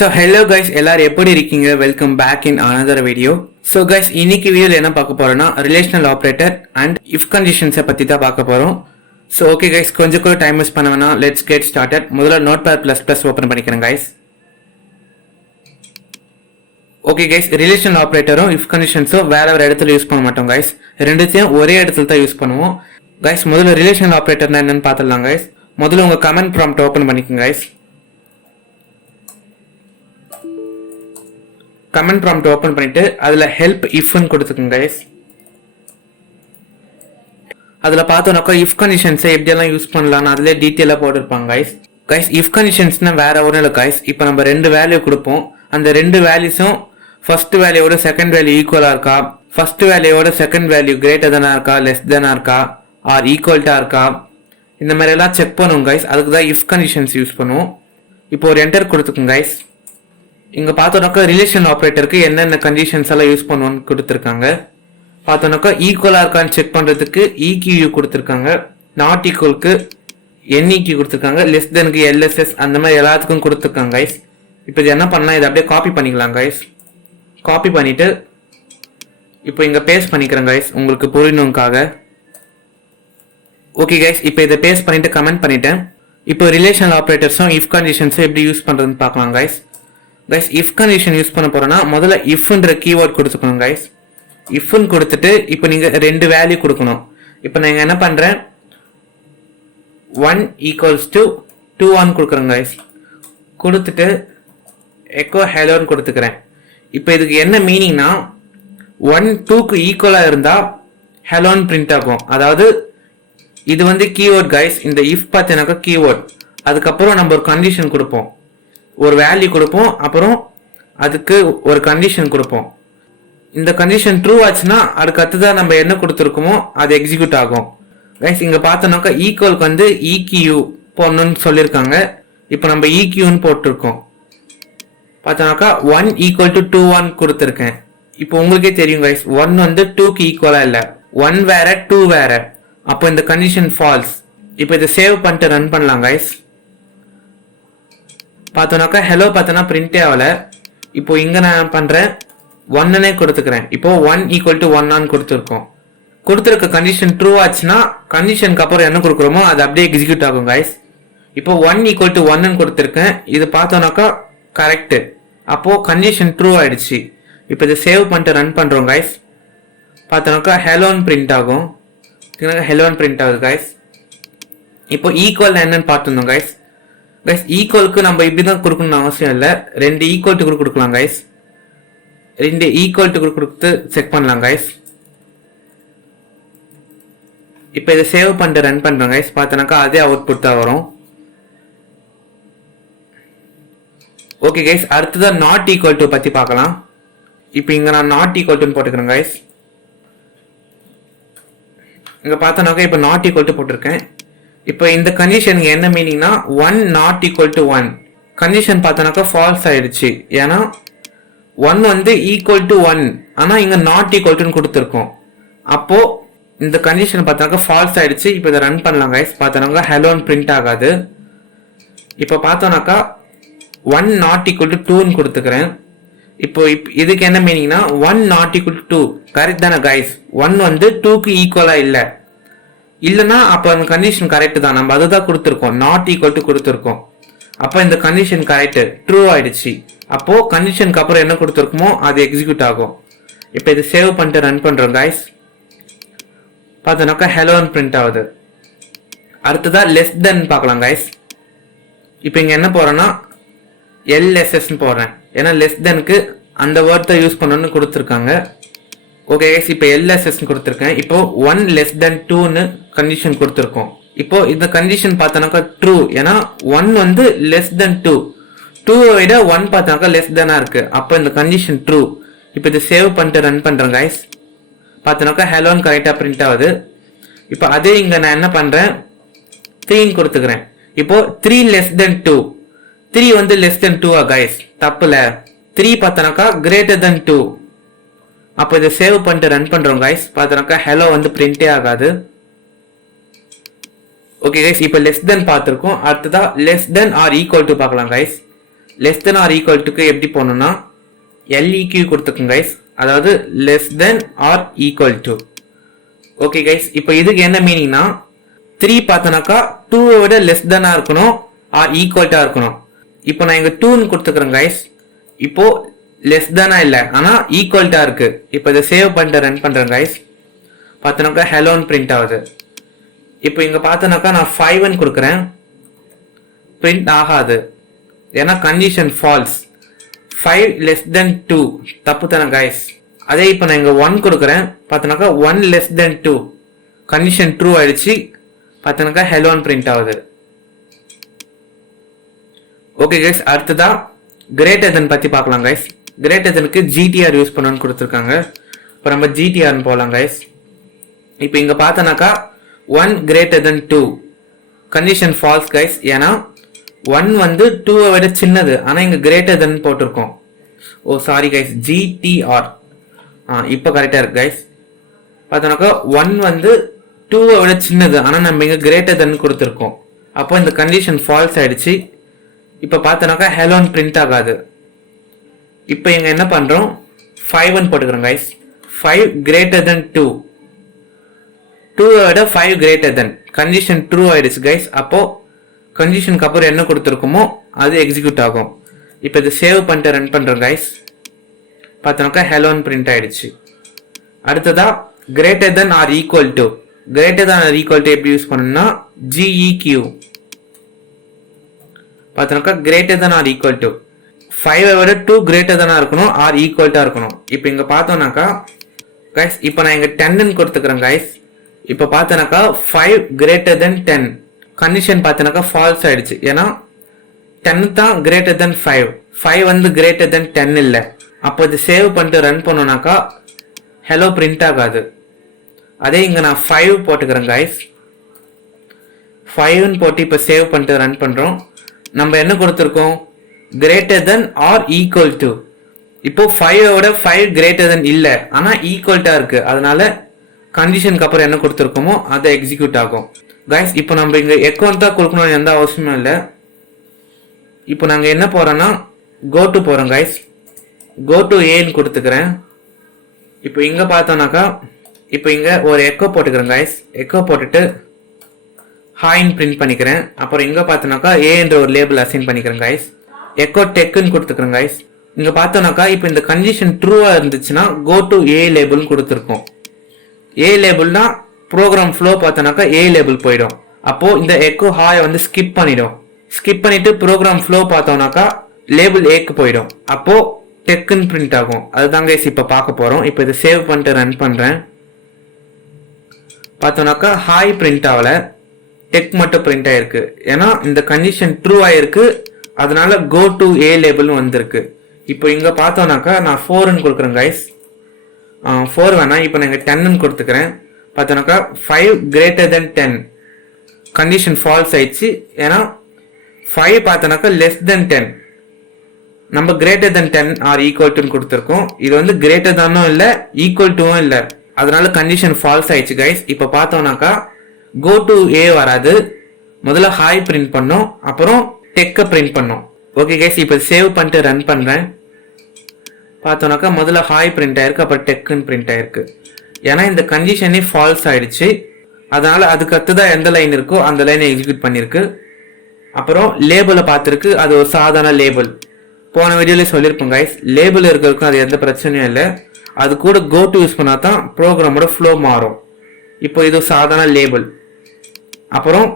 So hello guys, எல்லாரும் எப்படி இருக்கீங்க? Welcome back in another video. So guys, இன்னைக்கு வீடியோல என்ன பார்க்க போறோம்னா ரிலேஷனல் ஆபரேட்டர் அண்ட் இஃப் கண்டிஷன்ஸை பத்தி தான் பார்க்க போறோம். So okay guys, கொஞ்சம் கூட டைம் வேஸ்ட் பண்ண வேணாம், let's get started. முதல்ல notepad++ ஓபன் பண்ணிக்கிறேன் guys. Okay guys, ரிலேஷனல் ஆபரேட்டரும் இஃப் கண்டிஷன்ஸும் வேற இடத்துல யூஸ் பண்ண மாட்டோம் guys. ரெண்டுத்தையும் ஒரே இடத்துல தான் யூஸ் பண்ணுவோம். guys, முதல்ல ரிலேஷனல் ஆபரேட்டர்னா என்னன்னு பார்த்தலாம் guys. முதல்ல உங்க கமெண்ட் ப்ராம்ப்ட் ஓபன் பண்ணிக்கங்க guys. கமெண்ட் ப்ராம்ப்ட் ஓபன் பண்ணிட்டு அதுல ஹெல்ப் இஃப்னு கொடுத்துக்கோங்க guys. அதுல பார்த்தோம்னாக்கா இஃப் கண்டிஷன்ஸை எப்படியெல்லாம் யூஸ் பண்ணலாம்னு அதுல டீட்டெயிலா போட்டிருப்பாங்க guys. guys, இஃப் கண்டிஷன்ஸ்னா வேற ஒன்றும் இல்லை guys. இப்போ நம்ம ரெண்டு வேல்யூ கொடுப்போம், அந்த ரெண்டு வேல்யூஸும் ஃபர்ஸ்ட் வேல்யூவோட செகண்ட் வேல்யூ ஈக்குவலா இருக்கா, ஃபர்ஸ்ட் வேல்யூவோட செகண்ட் வேல்யூ கிரேட்டர் தானா இருக்கா, லெஸ் தானா இருக்கா, ஆர் ஈக்குவல்ட்டா இருக்கா, இந்த மாதிரி எல்லாம் செக் பண்ணுவோம் guys. அதுக்கு தான் இஃப் கண்டிஷன்ஸ் யூஸ் பண்ணுவோம். இப்போ ஒரு என்டர் கொடுத்துக்கோங்க guys. இங்க பார்த்தோம்னாக்கா ரிலேஷன் ஆபரேட்டருக்கு என்னென்ன கண்டிஷன்ஸ் எல்லாம் யூஸ் பண்ணுவோம்னு கொடுத்துருக்காங்க. பார்த்தோம்னாக்கா ஈக்குவலா இருக்கான்னு செக் பண்றதுக்கு EQ கொடுத்துருக்காங்க, நாட் ஈக்குவலுக்கு NEQ கொடுத்துருக்காங்க, லெஸ் தெனுக்கு LSS, அந்த மாதிரி எல்லாத்துக்கும் கொடுத்துருக்காங்க கைஸ். இப்போ இது என்ன பண்ணலாம், இதை அப்படியே காப்பி பண்ணிக்கலாம் கைஸ். காப்பி பண்ணிட்டு இப்போ இங்க பேஸ்ட் பண்ணிக்கிறேன் கைஸ் உங்களுக்கு புரியணுக்காக. ஓகே கைஸ், இப்போ இதை பேஸ்ட் பண்ணிட்டு கமெண்ட் பண்ணிட்டேன். இப்போ ரிலேஷனல் ஆபரேட்டர்ஸும் இஃப் கண்டிஷன்ஸும் எப்படி யூஸ் பண்றதுன்னு பார்க்கலாம் guys. guys, if condition use பண்ண போறோம்னா முதல்ல ifன்ற கீவேர்ட் கொடுத்துக்கணும் guys. ifன்னு கொடுத்துட்டு இப்போ நீங்க ரெண்டு வேல்யூ கொடுக்கணும். இப்போ நான் என்ன பண்றேன், 1 equals to 2 கொடுக்குறேன் guys. கொடுத்துட்டு echo hello ன்னு கொடுத்துக்கிறேன். இப்போ இதுக்கு என்ன மீனிங்னா 1 2க்கு ஈக்குவலா இருந்தா hello ன்னு பிரிண்ட் ஆகும். அதாவது இது வந்து கீவேர்ட் guys. இந்த if பார்த்தேனாக்கா கீவேர்ட், அதுக்கப்புறம் நம்ம ஒரு கண்டிஷன் கொடுப்போம், ஒரு வேல்யூ கொடுப்போம், அப்புறம் அதுக்கு ஒரு கண்டிஷன் கொடுப்போம். இந்த கண்டிஷன் ட்ரூ ஆச்சுன்னா அதுக்கு அடுத்ததான் நம்ம என்ன கொடுத்துருக்கோமோ அது எக்ஸிக்யூட் ஆகும் கைஸ். இங்க பார்த்தோம்னாக்கா ஈக்குவலுக்கு வந்து EQ போடணும்னு சொல்லியிருக்காங்க. இப்போ நம்ம EQன்னு போட்டிருக்கோம். பார்த்தோம்னாக்கா 1 equal to 2 கொடுத்துருக்கேன். இப்போ உங்களுக்கே தெரியும் கைஸ், 1 வந்து 2க்கு ஈக்குவலா இல்லை, 1 வேற 2 வேற. அப்போ இந்த கண்டிஷன் ஃபால்ஸ். இப்போ இதை சேவ் பண்ணிட்டு ரன் பண்ணலாம் கைஸ். பார்த்தோம்னாக்கா ஹலோ பார்த்தோன்னா பிரிண்டே ஆகல. இப்போ இங்க நான் பண்றேன் 1னே கொடுத்துக்கிறேன். இப்போ 1 equal to 1 கொடுத்துருக்கோம். கொடுத்துருக்க கண்டிஷன் ட்ரூ ஆச்சுன்னா கண்டிஷனுக்கு அப்புறம் என்ன கொடுக்குறோமோ அது அப்படியே எக்ஸிக்யூட் ஆகும் கைஸ். இப்போ 1 equal to 1 கொடுத்துருக்கேன். இது பார்த்தோம்னாக்கா கரெக்ட், அப்போ கண்டிஷன் ட்ரூ ஆயிடுச்சு. இப்போ இதை சேவ் பண்ணிட்டு ரன் பண்றோம் கைஸ். பார்த்தோம்னாக்கா ஹெலோன்னு பிரிண்ட் ஆகும், ஹெலோன்னு பிரிண்ட் ஆகுது கைஸ். இப்போ ஈக்குவல் என்னன்னு பார்த்துருந்தோம் கைஸ். கைஸ், ஈக்குவலுக்கு நம்ம இப்படிதான் கொடுக்கணும்னு அவசியம் இல்லை, ரெண்டு ஈக்குவல் டு கொடுக்கலாம் கைஸ். ரெண்டு ஈக்குவல் டு கொடுத்து செக் பண்ணலாம் கைஸ். இப்போ இதை சேவ் பண்ணிட்டு ரன் பண்றோம் கைஸ். பார்த்தோன்னாக்கா அதே அவுட்புட் தான் வரும். ஓகே கைஸ், அடுத்ததான் நாட் ஈக்குவல் டு பத்தி பார்க்கலாம். இப்போ இங்க நான் நாட் ஈக்குவல் டு போட்டுக்கிறேன் கைஸ். இங்க பார்த்தோன்னாக்கா இப்போ நாட் ஈக்குவல் டு போட்டிருக்கேன். இப்போ இந்த கண்டிஷனுக்கு என்ன மீனிங்னா 1 not equal to 1 கண்டிஷன் பார்த்தோம்னாக்கா ஃபால்ஸ் ஆயிடுச்சு. ஏன்னா 1 வந்து ஈக்குவல் டு 1, ஆனா இங்க நாட் ஈக்குவல் டு கொடுத்துருக்கோம். அப்போ இந்த கண்டிஷன் பார்த்தோம்னாக்கா ஃபால்ஸ் ஆயிடுச்சு. இப்போ இதை ரன் பண்ணலாம் கைஸ். பார்த்தோம்னாக்கா ஹெலோன்னு பிரிண்ட் ஆகாது. இப்போ பார்த்தோம்னாக்கா 1 not equal to 2 கொடுத்துக்கிறேன். இப்போ இதுக்கு என்ன மீனிங்னா 1 not equal to 2 கரெக்ட் தானே கைஸ். 1 வந்து 2க்கு ஈக்குவலா இல்லை, இல்லைன்னா அப்போ அந்த கண்டிஷன் கரெக்ட் தான், நம்ம அதுதான் கொடுத்துருக்கோம், நாட் ஈக்குவல் டு கொடுத்துருக்கோம். அப்போ இந்த கண்டிஷன் கரெக்ட், ட்ரூ ஆயிடுச்சு. அப்போ கண்டிஷனுக்கு அப்புறம் என்ன கொடுத்துருக்கோமோ அது எக்ஸிக்யூட் ஆகும். இப்போ இது சேவ் பண்ணிட்டு ரன் பண்றோம் கைஸ். பார்த்தோம்னாக்கா ஹெலோன்னு பிரிண்ட் ஆகுது. அடுத்ததா லெஸ் தென் பார்க்கலாம் கைஸ். இப்போ இங்க என்ன போறேன்னா LSS போடுறேன், ஏன்னா லெஸ் தெனுக்கு அந்த வேர்ட் தான் யூஸ் பண்ணணும்னு கொடுத்துருக்காங்க. ஓகே கைஸ், இப்போ LSS கொடுத்துருக்கேன். இப்போ 1 less than 2 கண்டிஷன் கொடுத்துருக்கோம். இப்போ இந்த கண்டிஷன் பார்த்தோம்னாக்கா ட்ரூ, ஏன்னா 1 வந்து லெஸ் தென் 2, 2 விட 1 பார்த்தோம்னாக்கா லெஸ் தெனா இருக்கு. அப்போ இந்த கண்டிஷன் ட்ரூ. இப்போ இதை சேவ் பண்ணிட்டு ரன் பண்றேன் கைஸ். பார்த்தோம்னாக்கா ஹெலோன்னு கரெக்டா பிரிண்ட் ஆகுது. இப்போ அதே இங்க நான் என்ன பண்றேன் 3 கொடுத்துக்கிறேன். இப்போ 3 less than 2, 3 வந்து லெஸ் தென் 2 கைஸ், தப்புல 3 பார்த்தோம்னாக்கா கிரேட்டர் தென் 2. அப்போ இதை சேவ் பண்ணிட்டு ரன் பண்றோம் கைஸ். பார்த்தோம்னாக்கா ஹெலோ வந்து பிரிண்டே ஆகாது. ஓகே கைஸ், இப்போ லெஸ் தென் பார்த்துருக்கோம். அடுத்ததா less than or equal to பார்க்கலாம் guys. Less than or equal டுக்கு எப்படி போகணும்னா எல்இக்யூ கொடுத்துக்கோங்க கைஸ், அதாவது less than or equal to. Okay guys, இப்போ இதுக்கு என்ன மீனிங்னா 3 பார்த்தோன்னாக்கா 2 விட லெஸ் தெனாக இருக்கணும் ஆர் ஈக்குவல்ட்டாக இருக்கணும். இப்போ நான் இங்கே 2ன்னு கொடுத்துக்கிறேன் கைஸ். இப்போ லெஸ் தெனா இல்லை, ஆனால் ஈக்குவல்ட்டாக இருக்கு. இப்போ இதை சேவ் பண்ணிட்டு ரன் பண்ணுறேன் கைஸ். பார்த்தோன்னாக்கா ஹெலோன்னு பிரிண்ட் ஆகுது. இப்போ இங்கே பார்த்தோன்னாக்கா நான் 5ன்னு கொடுக்குறேன், பிரிண்ட் ஆகாது, ஏன்னா கண்டிஷன் ஃபால்ஸ். 5 less than 2 தப்பு தானே கைஸ். அதே இப்போ நான் இங்கே 1 கொடுக்குறேன், பார்த்தோன்னாக்கா 1 less than 2 கண்டிஷன் ட்ரூ ஆயிடுச்சு. பார்த்தோன்னாக்கா ஹெலோன்னு பிரிண்ட் ஆகுது. ஓகே கைஸ், அடுத்ததா கிரேட்டர் தென் பற்றி பார்க்கலாம் கைஸ். கிரேட்டர் தெனுக்கு ஜிடிஆர் யூஸ் பண்ணணும்னு கொடுத்துருக்காங்க. இப்போ நம்ம ஜிடிஆர்னு போகலாம் கைஸ். இப்போ இங்கே பார்த்தோன்னாக்கா 1 greater than 2 condition falls guys, ஏன்னா 1 வந்து 2 விட சின்னது, ஆனால் இங்கே கிரேட்டர் தென் போட்டிருக்கோம். ஓ சாரி கைஸ், ஜிடிஆர் இப்போ கரெக்டாக இருக்கு கைஸ். பார்த்தோன்னாக்கா 1 வந்து 2 விட சின்னது, ஆனால் நம்ம இங்கே கிரேட்டர் தென் கொடுத்துருக்கோம். அப்போ இந்த கண்டிஷன் ஃபால்ஸ் ஆயிடுச்சு. இப்போ பார்த்தோன்னாக்கா ஹெலோன் பிரிண்ட் ஆகாது. இப்போ இங்கே என்ன பண்ணுறோம், 5ன்னு போட்டுக்கிறோம் கைஸ். 5 greater than 2 விட 5 greater than கண்டிஷன் ட்ரூ ஆயிடுச்சு கைஸ். அப்போ கண்டிஷனுக்கு அப்புறம் என்ன கொடுத்துருக்கோமோ அது எக்ஸிக்யூட் ஆகும். இப்போ இதை சேவ் பண்ணிட்டு ரன் பண்ணுறோம் கைஸ். பார்த்தோன்னாக்கா ஹெலோன்னு பிரிண்ட் ஆயிடுச்சு. அடுத்ததா greater than or equal to. Greater than or equal to எப்படி யூஸ் பண்ணணும்னா ஜிஇக்யூ. பார்த்தோன்னாக்கா greater than or equal to 5 விட 2 கிரேட்டர் தெனாக இருக்கணும் ஆர் ஈக்குவல்ட்டாக இருக்கணும். இப்போ இங்கே பார்த்தோன்னாக்கா கைஸ், இப்போ நான் இங்கே 10ன்னு கொடுத்துக்கிறேன் கைஸ். இப்போ பார்த்தோன்னாக்கா 5 greater than 10 கண்டிஷன் பார்த்தோன்னாக்கா ஃபால்ஸ் ஆயிடுச்சு, ஏன்னா 10 தான் greater than 5 வந்து greater than 10 இல்லை. அப்போ இது சேவ் பண்ணிட்டு ரன் பண்ணோம்னாக்கா ஹெலோ பிரிண்ட் ஆகாது. அதே இங்கே நான் 5 போட்டுக்கிறேன் கைஸ். 5ன்னு போட்டு இப்போ சேவ் பண்ணிட்டு ரன் பண்ணுறோம். நம்ம என்ன கொடுத்துருக்கோம், greater than or equal to. இப்போ 5 5 greater than இல்லை, ஆனால் ஈக்குவல்ட்டாக இருக்கு. அதனால கண்டிஷனுக்கு அப்புறம் என்ன கொடுத்துருக்கோமோ அதை எக்ஸிக்யூட் ஆகும் கைஸ். இப்போ நம்ம இங்கே எக்கௌண்ட் தான் கொடுக்கணும்னு எந்த அவசியமும் இல்லை. இப்போ நாங்கள் என்ன போகிறோன்னா கோ டு போகிறோம் கைஸ். கோ டு ஏன்னு கொடுத்துக்கிறேன். இப்போ இங்கே பார்த்தோன்னாக்கா இப்போ இங்கே ஒரு எக்கோ போட்டுக்கிறேன் கைஸ். எக்கோ போட்டுட்டு ஹாய்ன்னு பிரிண்ட் பண்ணிக்கிறேன். அப்புறம் இங்கே பார்த்தோன்னாக்கா ஏன்ற ஒரு லேபிள் அசைன் பண்ணிக்கிறேன் கைஸ். எக்கோ டெக்குன்னு கொடுத்துக்கிறேன் கைஸ். இங்கே பார்த்தோன்னாக்கா இப்போ இந்த கண்டிஷன் ட்ரூவாக இருந்துச்சுன்னா கோ டு ஏ லேபிள்னு கொடுத்துருக்கோம். ஏ லேபிள்னா ப்ரோக்ராம் ஃப்ளோ பார்த்தோன்னாக்கா ஏ லேபிள் போயிடும். அப்போ இந்த எக்கோ ஹாய் வந்து ஸ்கிப் பண்ணிடும். ஸ்கிப் பண்ணிட்டு ப்ரோக்ராம் ஃப்ளோ பார்த்தோம்னாக்கா லேபிள் ஏக்கு போயிடும். அப்போ டெக்குன்னு பிரிண்ட் ஆகும். அதுதான் கைஸ் இப்போ பார்க்க போறோம். இப்போ இதை சேவ் பண்ணிட்டு ரன் பண்றேன். பார்த்தோம்னாக்கா ஹாய் பிரிண்ட் ஆகல, டெக் மட்டும் பிரிண்ட் ஆயிருக்கு. ஏன்னா இந்த கண்டிஷன் ட்ரூ ஆயிருக்கு, அதனால கோ டு ஏ லேபிள் வந்திருக்கு. இப்போ இங்க பார்த்தோம்னாக்கா நான் 4ன்னு கொடுக்குறேன் கைஸ். 4 வேணாம், இப்போ நான் 10ன்னு கொடுத்துக்கிறேன். பார்த்தோன்னாக்கா 5 greater than 10 கண்டிஷன் ஃபால்ஸ் ஆயிடுச்சு. ஏன்னா 5 பார்த்தோன்னாக்கா less than 10, நம்ம greater than 10 ஆர் ஈக்குவல் டுன்னு கொடுத்துருக்கோம். இது வந்து greater thanனும் இல்லை ஈக்குவல் டுவும் இல்லை, அதனால கண்டிஷன் ஃபால்ஸ் ஆயிடுச்சு கைஸ். இப்போ பார்த்தோன்னாக்கா கோ டு ஏ வராது, முதல்ல ஹாய் பிரிண்ட் பண்ணோம், அப்புறம் டெக்கை பிரிண்ட் பண்ணோம். ஓகே கைஸ், இப்போ சேவ் பண்ணிட்டு ரன் பண்றேன். பார்த்தோன்னாக்கா முதல்ல ஹாய் பிரிண்ட் ஆயிருக்கு, அப்புறம் டெக்குன்னு பிரிண்ட் ஆயிருக்கு. ஏன்னா இந்த கண்டிஷனே ஃபால்ஸ் ஆயிடுச்சு. அதனால அதுக்கு அடுத்ததான் எந்த லைன் இருக்கோ அந்த லைனை எக்ஸிக்யூட் பண்ணிருக்கு. அப்புறம் லேபிளை பார்த்துருக்கு, அது ஒரு சாதாரண லேபிள். போன வீடியோல சொல்லியிருப்போம் கைஸ், லேபிள் இருக்கிறதுக்கும் அது எந்த பிரச்சனையும் இல்லை. அது கூட கோ டு யூஸ் பண்ணா தான் ப்ரோக்ராமோட ஃப்ளோ மாறும். இப்போ இது சாதாரண லேபிள். அப்புறம்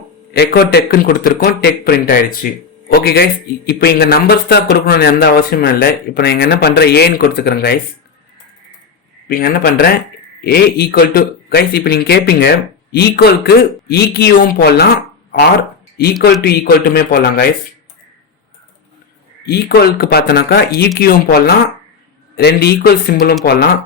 எக்கோ டெக்குன்னு கொடுத்துருக்கோம், டெக் பிரிண்ட் ஆயிடுச்சு. ஓகே கைஸ், இப்போ இங்க நம்பர்ஸ் தான் கொடுக்கணும்னு எந்த அவசியமும் இல்லை. இப்போ நான் இங்க என்ன பண்றேன், ஏன்னு கொடுத்துக்கிறேன் கைஸ். இப்போ இங்க என்ன பண்றேன், ஏ ஈக்குவல் டு கைஸ். இப்போ நீங்க கேட்பீங்க ஈக்குவலுக்கு ஈக்யூவும் போடலாம் ஆர் ஈக்குவல் டுமே போடலாம் கைஸ். ஈக்குவலுக்கு பார்த்தோன்னாக்கா ஈக்யூவும் போடலாம், 2 ஈக்குவல் சிம்பிளும் போடலாம்.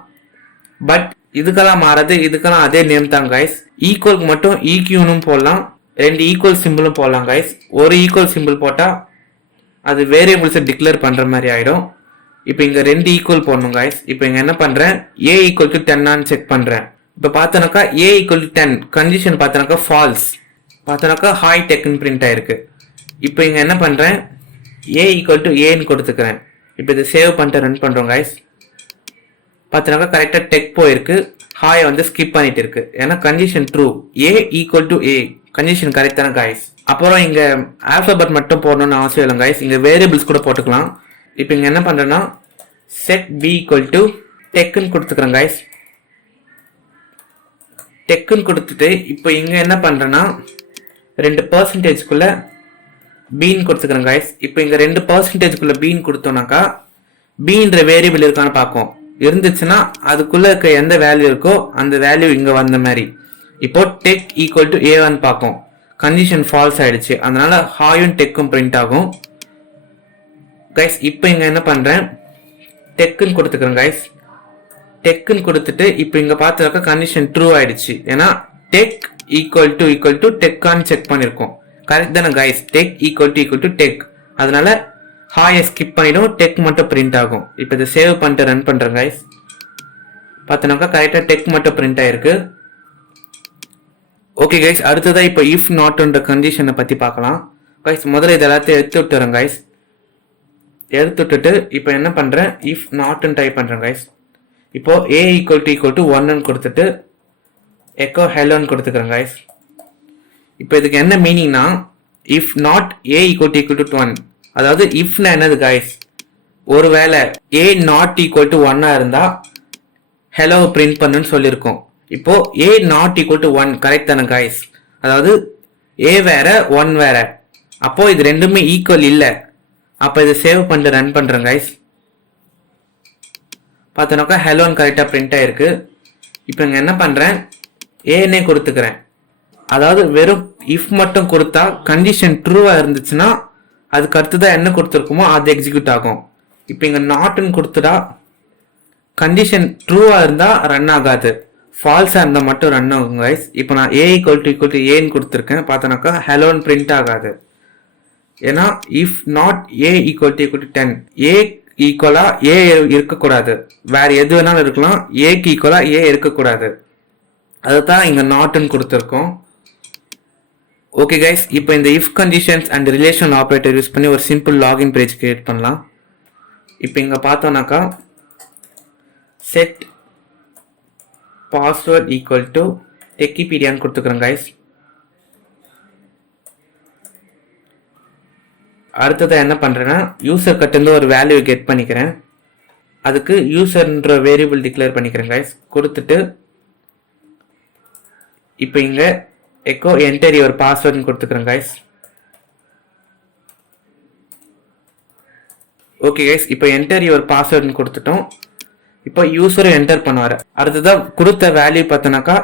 பட் இதுக்கெல்லாம் மாறாது, இதுக்கெல்லாம் அதே நேம் தான் கைஸ். ஈக்குவலுக்கு மட்டும் ஈக்யூனும் போடலாம், 2 ஈக்குவல் சிம்பிளும் போடலாம் கைஸ். ஒரு ஈக்குவல் சிம்பிள் போட்டால் அது வேரியபிள்ஸை டிக்ளேர் பண்ணுற மாதிரி ஆகிடும். இப்போ இங்கே 2 ஈக்குவல் போடணும் கைஸ். இப்போ இங்கே என்ன பண்ணுறேன், ஏ ஈக்குவல் டு 10 செக் பண்ணுறேன். இப்போ பார்த்தோன்னாக்கா ஏ ஈக்குவல் டு 10 கண்டிஷன் பார்த்தோன்னாக்கா ஃபால்ஸ். பார்த்தோன்னாக்கா ஹாய் டெக்னு பிரிண்ட் ஆயிருக்கு. இப்போ இங்கே என்ன பண்ணுறேன், ஏ ஈக்குவல் டு ஏன்னு கொடுத்துக்கிறேன். இப்போ இதை சேவ் பண்ணிட்டு ரன் பண்ணுறோம் கைஸ். பார்த்தீங்கன்னா கரெக்டாக டெக் போயிருக்கு, ஹாயை வந்து ஸ்கிப் பண்ணிட்டு இருக்கு. ஏன்னா condition true, A equal to A condition correct தானே கைஸ். அப்புறம் இங்கே ஆல்ஃபபெட் மட்டும் போடணும்னு அவசியம் இல்லை கைஸ், இங்கே வேரியபிள்ஸ் கூட போட்டுக்கலாம். இப்போ இங்கே என்ன பண்ணுறேன்னா செட் பி ஈக்குவல் டு டெக்குன்னு கொடுத்துக்கிறேன் கைஸ். டெக்குன்னு கொடுத்துட்டு இப்போ இங்கே என்ன பண்ணுறேன்னா 2%க்குள்ள பீன் கொடுத்துக்கிறேன் கைஸ். இப்போ இங்கே 2%க்குள்ள பீன் கொடுத்தோம்னாக்கா பீன்ற வேரியபிள் இருக்கான்னு பார்க்கும். இருந்துச்சுன்னா அதுக்குள்ள இருக்க எந்த வேல்யூ இருக்கோ அந்த வேல்யூ இங்கே வந்த மாதிரி. இப்போ டெக் ஈக்குவல் டு ஏவான்னு பார்க்கும், கண்டிஷன் ஃபால்ஸ் ஆயிடுச்சு, அதனால ஹாயும் டெக்கும் பிரிண்ட் ஆகும் கைஸ். இப்போ இங்கே என்ன பண்ணுறேன் டெக்குன்னு கொடுத்துக்கிறேன் கைஸ். டெக்குன்னு கொடுத்துட்டு இப்போ இங்கே பார்த்தாக்கா கண்டிஷன் ட்ரூ ஆயிடுச்சு. ஏன்னா டெக் ஈக்குவல் டு டெக்கான்னு செக் பண்ணியிருக்கோம். கரெக்ட் தானே guys, tech equal to tech, அதனால ஹாயை ஸ்கிப் பண்ணிடும், டெக் மட்டும் பிரிண்ட் ஆகும். இப்போ இதை சேவ் பண்ணிட்டு ரன் பண்ணுறேன் கைஸ். பார்த்தோன்னாக்கா கரெக்டாக டெக் மட்டும் பிரிண்ட் ஆயிருக்கு. ஓகே கைஸ், அடுத்ததான் இப்போ இஃப் நாட்ன்ற கண்டிஷனை பற்றி பார்க்கலாம் கைஸ். முதல்ல இது எல்லாத்தையும் எடுத்து விட்டுறேன் கைஸ். எடுத்து விட்டுட்டு இப்போ என்ன பண்ணுறேன் இஃப் நாட்னு டைப் பண்ணுறேன் கைஸ். இப்போ ஏ ஈக்குவல் டு 1ன்னு கொடுத்துட்டு எக்கோ ஹெலோன்னு கொடுத்துக்கிறேன் கைஸ். இப்போ இதுக்கு என்ன மீனிங்னா if not A equal to 1, அதாவது இஃப்னா என்னது கைஸ், ஒருவேளை ஏ நாட் ஈக்குவல் டு 1 இருந்தா ஹெலோ பிரிண்ட் பண்ணுன்னு சொல்லியிருக்கோம். இப்போ ஏ நாட் ஈக்குவல் டு 1 கரெக்ட் தானே கைஸ், அதாவது ஏ வேற 1 வேற, அப்போ இது ரெண்டுமே ஈக்குவல் இல்லை. அப்போ இதை சேவ் பண்ணிட்டு ரன் பண்ணுறேன் கைஸ். பார்த்தோன்னாக்கா ஹெலோன்னு கரெக்டாக பிரிண்ட் ஆயிருக்கு. இப்போ இங்கே என்ன பண்ணுறேன் ஏன்னே கொடுத்துக்கிறேன். அதாவது வெறும் இஃப் மட்டும் கொடுத்தா கண்டிஷன் ட்ரூவாக இருந்துச்சுன்னா அதுக்கு அடுத்ததான் என்ன கொடுத்துருக்குமோ அது எக்ஸிக்யூட் ஆகும். இப்போ இங்கே நாட்னு கொடுத்துட்டா கண்டிஷன் ட்ரூவாக இருந்தால் ரன் ஆகாது, ஃபால்ஸாக இருந்தால் மட்டும் ரன் ஆகும் கைஸ். இப்போ நான் ஏ ஈக்குவல் டு ஏன்னு கொடுத்துருக்கேன், பார்த்தோன்னாக்கா ஹெலோன்னு பிரிண்ட் ஆகாது. ஏன்னா if not A equal to 10, ஏ ஈக்குவலா ஏ இருக்கக்கூடாது, வேற எது வேணாலும் இருக்கலாம், ஏக்கு ஈக்குவலா ஏ இருக்கக்கூடாது, அதுதான் இங்க நாட்னு கொடுத்துருக்கோம். ஓகே கைஸ், இப்போ இந்த if conditions and relation operator use பண்ணி ஒரு சிம்பிள் லாகின் பேஜ் கிரியேட் பண்ணலாம். இப்போ இங்க பார்த்தோம்னாக்கா செட் பாஸ்வேர்ட் ஈக்குவல் டு டெக்கிபீடியான்னு கொடுத்துக்கிறேன் கைஸ். அடுத்ததான் என்ன பண்ணுறேன்னா யூசர் கிட்டேருந்து ஒரு வேல்யூ கெட் பண்ணிக்கிறேன். அதுக்கு யூசர்ன்ற வேரியபிள் டிக்ளேர் பண்ணிக்கிறேன் கைஸ். கொடுத்துட்டு இப்போ இங்கே எக்கோ என்டர் யுவர் பாஸ்வேர்ட்னு கொடுத்துக்கிறேன் கைஸ். ஓகே கைஸ், இப்போ என்டர் யுவர் பாஸ்வேர்ட்னு கொடுத்துட்டோம். இப்போ யூசரும் என்டர் பண்ணுவார். அடுத்ததான் கொடுத்த வேல்யூ பார்த்தோன்னாக்கா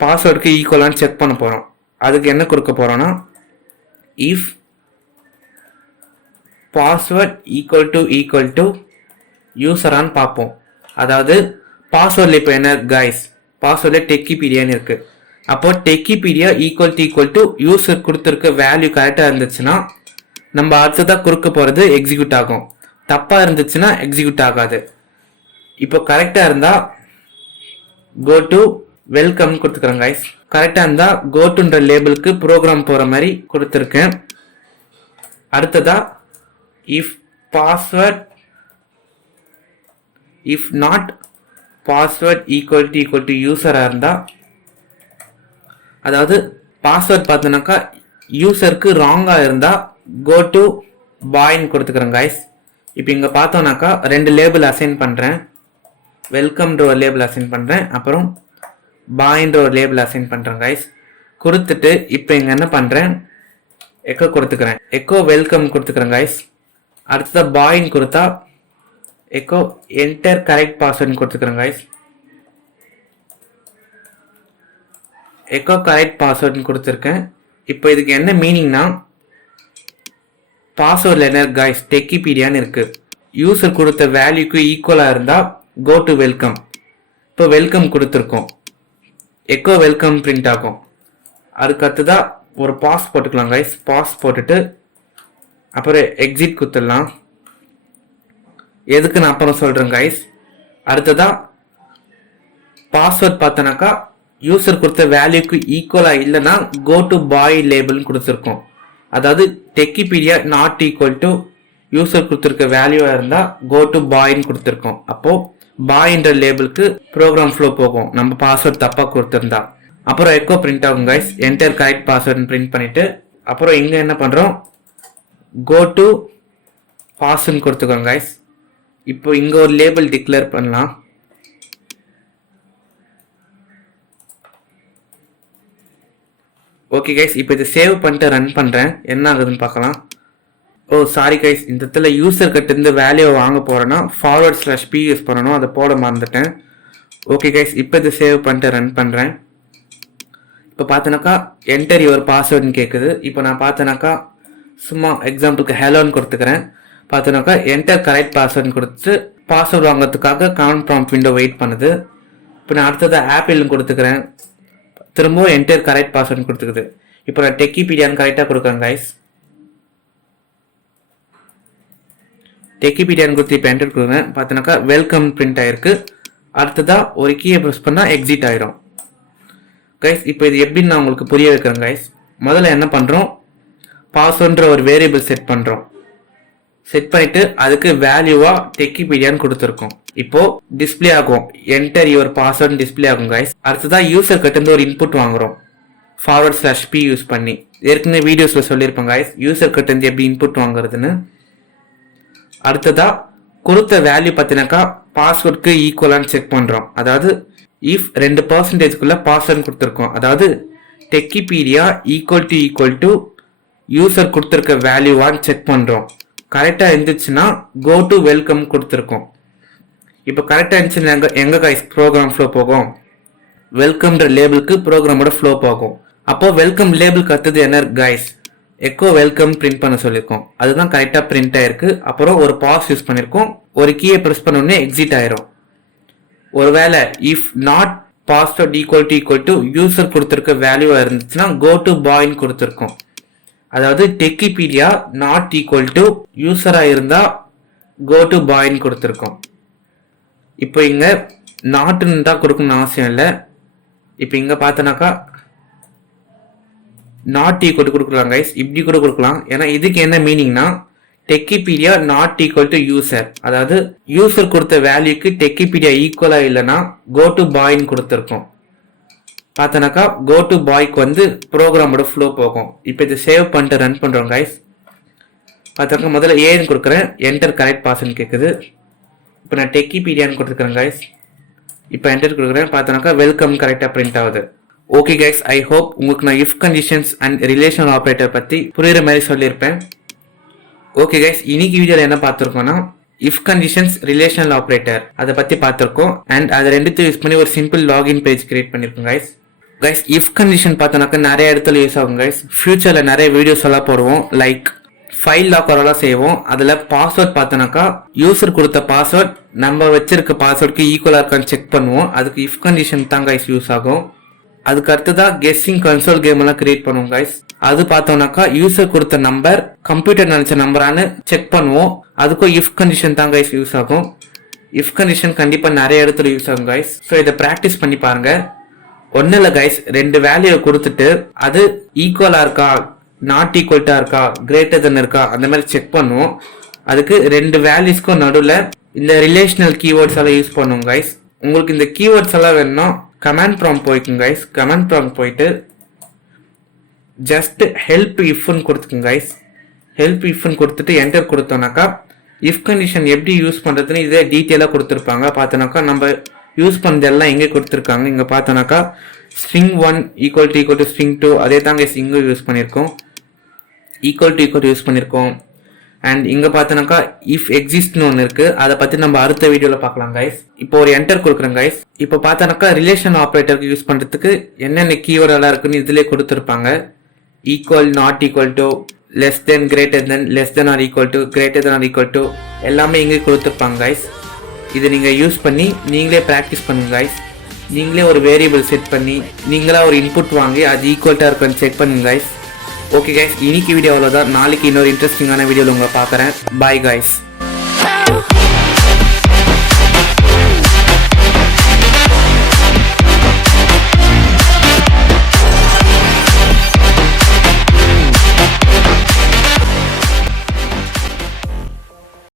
பாஸ்வேர்டுக்கு ஈக்குவலான்னு செக் பண்ண போகிறோம். அதுக்கு என்ன கொடுக்க போகிறோன்னா இஃப் பாஸ்வேர்ட் ஈக்குவல் டு யூசரான்னு பார்ப்போம். அதாவது பாஸ்வேர்டில் இப்போ என்ன கைஸ், பாஸ்வேர்டில் டெக்கிபீடியான்னு இருக்கு. அப்போ டெக்கிபீடியா ஈக்குவல் டு யூசர் கொடுத்துருக்க வேல்யூ கரெக்டாக இருந்துச்சுன்னா நம்ம அடுத்ததாக கொடுக்க போகிறது எக்ஸிக்யூட் ஆகும், தப்பாக இருந்துச்சுன்னா எக்ஸிக்யூட் ஆகாது. இப்போ கரெக்டாக இருந்தால் கோ டு வெல்கம் கொடுத்துக்கிறேன் கைஸ். கரெக்டாக இருந்தால் கோ டுன்ற லேபிளுக்கு ப்ரோக்ராம் போகிற மாதிரி கொடுத்துருக்கேன். அடுத்ததா if password if not password equal to யூசராக இருந்தால், அதாவது பாஸ்வேர்ட் பார்த்தோன்னாக்கா யூசருக்கு ராங்காக இருந்தால் கோ டு பாய்ன்னு கொடுத்துக்கிறேன் கைஸ். இப்போ இங்கே பார்த்தோன்னாக்கா 2 லேபிள் அசைன் பண்ணுறேன். வெல்கம்ன்ற ஒரு லேபிள் அசைன் பண்ணுறேன், அப்புறம் பாய்ன்ற ஒரு லேபிள் அசைன் பண்ணுறேன் கைஸ். கொடுத்துட்டு இப்போ இங்கே என்ன பண்ணுறேன் எக்கோ கொடுத்துக்கிறேன். எக்கோ வெல்கம் கொடுத்துக்கிறேன் கைஸ். அடுத்ததாக பாய்ன்னு கொடுத்தா எக்கோ என்டர் கரெக்ட் பாஸ்வேர்ட்னு கொடுத்துக்கிறேன் கைஸ். எக்கோ கரெக்ட் பாஸ்வேர்ட்னு கொடுத்துருக்கேன். இப்போ இதுக்கு என்ன மீனிங்னா பாஸ்வேர்டில் என்ன கைஸ் டெக்கிபீடியான்னு இருக்கு. யூசர் கொடுத்த வேல்யூக்கு ஈக்குவலாக இருந்தால் கோ டு வெல்கம். இப்போ வெல்கம் கொடுத்துருக்கோம், எக்கோ வெல்கம் பிரிண்ட் ஆகும். அதுக்கு அடுத்ததாக ஒரு பாஸ் போட்டுக்கலாம் கைஸ். பாஸ் போட்டுட்டு அப்புறம் எக்ஸிட் கொடுத்துடலாம். எதுக்கு நான் அப்புறம் சொல்கிறேன் கைஸ். அடுத்ததாக பாஸ்வேர்ட் பார்த்தோன்னாக்கா யூசர் கொடுத்த வேல்யூக்கு ஈக்குவலாக இல்லைன்னா கோ டு பாய் லேபிள்னு கொடுத்துருக்கோம். அதாவது டெக்கிபீடியா நாட் ஈக்குவல் டு யூசர் கொடுத்துருக்க வேல்யூவாக இருந்தால் கோ டு பாய்ன்னு கொடுத்துருக்கோம். அப்போது பாய்ன்ற லேபிளுக்கு ப்ரோக்ராம் ஃப்ளோ போகும் நம்ம பாஸ்வேர்ட் தப்பாக கொடுத்துருந்தா. அப்புறம் எக்கோ பிரிண்ட் ஆகும் கைஸ், என்டர் கரெக்ட் பாஸ்வேர்ட்னு பிரிண்ட் பண்ணிவிட்டு அப்புறம் இங்கே என்ன பண்ணுறோம், கோ டு பாஸ்ன்னு கொடுத்துக்கோங்க கைஸ். இப்போ இங்கே ஒரு லேபிள் டிக்ளேர் பண்ணலாம். ஓகே கைஸ், இப்போ இதை சேவ் பண்ணிட்டு ரன் பண்ணுறேன், என்ன ஆகுதுன்னு பார்க்கலாம். ஓ சாரி கைஸ், இந்த இடத்துல யூசர் கிட்ட இருந்து வேல்யூவை வாங்க போகிறேன்னா /p யூஸ் பண்ணணும், அதை போட மறந்துட்டேன். ஓகே கைஸ், இப்போ இதை சேவ் பண்ணிட்டு ரன் பண்ணுறேன். இப்போ பார்த்தோன்னாக்கா என்டர் யுவர் பாஸ்வேர்டுன்னு கேட்குது. இப்போ நான் பார்த்தோன்னாக்கா சும்மா எக்ஸாம்பிளுக்கு ஹெலோன்னு கொடுத்துக்கிறேன். பார்த்தோன்னாக்கா என்டர் கரெக்ட் பாஸ்வேர்டுன்னு கொடுத்து பாஸ்வேர்டு வாங்குறதுக்காக கமாண்ட் ப்ராம்ப்ட் விண்டோ வெயிட் பண்ணுது. இப்போ நான் அடுத்தது ஆப்பிள்னு கொடுத்துக்கிறேன், திரும்பவும் என்டர் கரெக்ட் பாஸ்வேர்டுன்னு கொடுத்துக்குது. இப்போ நான் டெக்கிபீடியான்னு கரெக்டாக கொடுக்குறேன் கைஸ். டெக்கிபீடியான்னு கொடுத்து இப்போ என்டர் கொடுக்குறேன். பார்த்தோன்னாக்கா வெல்கம் பிரிண்ட் ஆயிருக்கு. அடுத்ததாக ஒரு கீயை ப்ரெஸ் பண்ணால் எக்ஸிட் ஆயிரும் கைஸ். இப்போ இது எப்படின்னு நான் உங்களுக்கு புரிய வைக்கிறேன் கைஸ். முதல்ல என்ன பண்ணுறோம், பாஸ்வேர்டுன்ற ஒரு வேரியபிள் செட் பண்ணுறோம். செட் பண்ணிட்டு அதுக்கு வேல்யூவா டெக்கிபீடியான்னு கொடுத்துருக்கோம். இப்போ டிஸ்பிளே ஆகும், என்டர் யுவர் பாஸ்வேர்டு டிஸ்பிளே ஆகும் கைஸ். அடுத்ததான் யூசர் கிட்ட இருந்து ஒரு இன்புட் வாங்குறோம் /p யூஸ் பண்ணி. ஏற்கனவே வீடியோஸ்ல சொல்லியிருப்பேன் கைஸ் யூசர் கிட்ட இருந்து எப்படி இன்புட் வாங்குறதுன்னு. அடுத்ததா கொடுத்த வேல்யூ பார்த்தீங்கன்னாக்கா பாஸ்வேர்டுக்கு ஈக்குவலான்னு செக் பண்றோம். அதாவது இஃப் 2% பாஸ்வேர்டு கொடுத்துருக்கோம், அதாவது டெக்கிபீடியா ஈக்குவல் டு யூசர் கொடுத்துருக்க வேல்யூவான்னு செக் பண்றோம். கரெக்டாக இருந்துச்சுன்னா கோ டு வெல்கம் கொடுத்துருக்கோம். இப்போ கரெக்டாக இருந்துச்சுன்னா எங்க கைஸ் ப்ரோக்ராம் ஃப்ளோ போகும், வெல்கம்ன்ற லேபிளுக்கு ப்ரோக்ராமோட ஃப்ளோ போகும். அப்போ வெல்கம் லேபிளுக்கு அடுத்தது என்ன கைஸ், எக்கோ வெல்கம் பிரிண்ட் பண்ண சொல்லியிருக்கோம். அதுதான் கரெக்டாக பிரிண்ட் ஆயிருக்கு. அப்புறம் ஒரு பாஸ் யூஸ் பண்ணியிருக்கோம், ஒரு கீயை ப்ரெஸ் பண்ண உடனே எக்ஸிட் ஆயிரும். ஒருவேளை if not password equal to user கொடுத்துருக்க வேல்யூவா இருந்துச்சுன்னா கோ டு பாய்ன்னு கொடுத்துருக்கோம். அதாவது டெக்கிபீடியா நாட் ஈக்குவல் டு யூசரா இருந்தா கோ டு பாய்ன்னு கொடுத்துருக்கோம். இப்போ இங்க நாட்டுன்னு தான் கொடுக்கணும்னு அவசியம் இல்லை. இப்போ இங்க பார்த்தோன்னாக்கா நாட் ஈக்குவல் கொடுக்கலாம் கைஸ், இப்படி கூட கொடுக்கலாம். ஏன்னா இதுக்கு என்ன மீனிங்னா டெக்கிபீடியா நாட் ஈக்குவல் டு யூசர், அதாவது யூசர் கொடுத்த வேல்யூக்கு டெக்கிபீடியா ஈக்குவலா இல்லைன்னா கோ டு பாய்ன்னு கொடுத்துருக்கோம். பார்த்தோன்னாக்கா கோ டு பாய்க்கு வந்து ப்ரோக்ராமோட ஃப்ளோ போகும். இப்போ இதை சேவ் பண்ணிட்டு ரன் பண்ணுறோம் கைஸ். பார்த்தோன்னா முதல்ல ஏன்னு கொடுக்குறேன், என்டர் கரெக்ட் பாஸ்ன்னு கேட்குது. இப்போ நான் டெக்கிபீடியான்னு கொடுத்துக்கிறேன் கைஸ். இப்போ என்டர் கொடுக்குறேன். பார்த்தோன்னாக்கா வெல்கம் கரெக்டாக பிரிண்ட் ஆகுது. ஓகே கைஸ், ஐ ஹோப் உங்களுக்கு நான் if conditions and relational operator பற்றி புரியுற மாதிரி சொல்லியிருப்பேன். ஓகே கைஸ், இன்னைக்கு வீடியோவில் என்ன பார்த்துருக்கோம்னா இஃப் கண்டிஷன்ஸ் ரிலேஷனல் ஆப்ரேட்டர் அதை பற்றி பார்த்துருக்கோம். அண்ட் அதை ரெண்டுத்தையும் யூஸ் பண்ணி ஒரு சிம்பிள் லாகின் பேஜ் கிரியேட் பண்ணியிருக்கோம் கைஸ். கைஸ் இஃப் கண்டிஷன் பார்த்தோன்னாக்கா நிறைய இடத்துல யூஸ் ஆகும் கைஸ். ஃபியூச்சரில் நிறைய வீடியோஸ் எல்லாம் போடுவோம், லைக் ஃபைல் லாக்கரெல்லாம் செய்வோம். அதில் பாஸ்வேர்ட் பார்த்தோன்னாக்கா யூசர் கொடுத்த பாஸ்வேர்ட் நம்ம வச்சிருக்க பாஸ்வேர்டுக்கு ஈக்குவலாக இருக்கான்னு செக் பண்ணுவோம். அதுக்கு இஃப் கண்டிஷன் தான் கைஸ் யூஸ் ஆகும். அதுக்கு அடுத்ததான் கெஸ்ஸிங் கன்சோல் கேம் எல்லாம் கிரியேட் பண்ணுவோம் கைஸ். அது பார்த்தோம்னாக்கா யூசர் கொடுத்த நம்பர் கம்ப்யூட்டர் நினைச்ச நம்பரானு செக் பண்ணுவோம். அதுக்கும் இஃப் கண்டிஷன் தான் கைஸ் யூஸ் ஆகும். இஃப் கண்டிஷன் கண்டிப்பாக நிறைய இடத்துல யூஸ் ஆகும் கைஸ். ஸோ இதை ப்ராக்டிஸ் பண்ணி பாருங்க. ஒன்றும் இல்லை கைஸ், 2 வேல்யூவை கொடுத்துட்டு அது ஈக்குவலாக இருக்கா, நாட் ஈக்குவல்ட்டா இருக்கா, கிரேட்டர் தென் இருக்கா, அந்த மாதிரி செக் பண்ணுவோம். அதுக்கு 2 வேல்யூஸ்க்கும் நடுவில் இந்த ரிலேஷனல் கீவேர்ட்ஸ் எல்லாம் யூஸ் பண்ணுவோம் கைஸ். உங்களுக்கு இந்த கீவேர்ட்ஸ் எல்லாம் வேணும்னா கமாண்ட் ப்ராம்ப்ட் போய்க்குங்க கைஸ். கமாண்ட் ப்ராம்ப்ட் போயிட்டு ஜஸ்ட் ஹெல்ப் இஃப்னு கொடுத்துக்குங்க கைஸ். ஹெல்ப் இஃப்னு கொடுத்துட்டு என்டர் கொடுத்தோம்னாக்கா இஃப் கண்டிஷன் எப்படி யூஸ் பண்ணுறதுன்னு இதே டீட்டெயிலாக கொடுத்துருப்பாங்க. பார்த்தோன்னாக்கா நம்ம யூஸ் பண்ணதெல்லாம் எங்கே கொடுத்துருக்காங்க. இங்கே பார்த்தோன்னாக்கா string 1 ஈக்குவல் டு string 2 அதே தாங்க இங்கே யூஸ் பண்ணியிருக்கோம். ஈக்குவல் டு யூஸ் பண்ணியிருக்கோம். அண்ட் இங்கே பார்த்தோன்னாக்கா இஃப் எக்ஸிஸ்ட்னு ஒன்று இருக்குது, அதை பற்றி நம்ம அடுத்த வீடியோவில் பார்க்கலாம் கைஸ். இப்போ ஒரு என்டர் கொடுக்குறேன் கைஸ். இப்போ பார்த்தோன்னாக்கா ரிலேஷன் ஆப்ரேட்டருக்கு யூஸ் பண்ணுறதுக்கு என்னென்ன கீவேர்ட் எல்லாம் இருக்குன்னு இதிலே கொடுத்துருப்பாங்க. Equal, not equal to, less than, greater than, less than or equal to, greater than or equal to எல்லாமே இங்கே கொடுத்துருப்பாங்க கைஸ். இதை நீங்கள் யூஸ் பண்ணி நீங்களே ப்ராக்டிஸ் பண்ணுங்க கைஸ். நீங்களே ஒரு வேரியபிள் செட் பண்ணி நீங்களா ஒரு இன்புட் வாங்கி அது ஈக்குவல்ட்டாக இருக்குன்னு செக் பண்ணுங்க கைஸ். ஓகே கைஸ், இன்னைக்கு வீடியோ அவ்வளோதான். நாளைக்கு இன்னொரு இன்ட்ரெஸ்டிங்கான வீடியோவில் உங்களை பார்க்குறேன். Bye guys.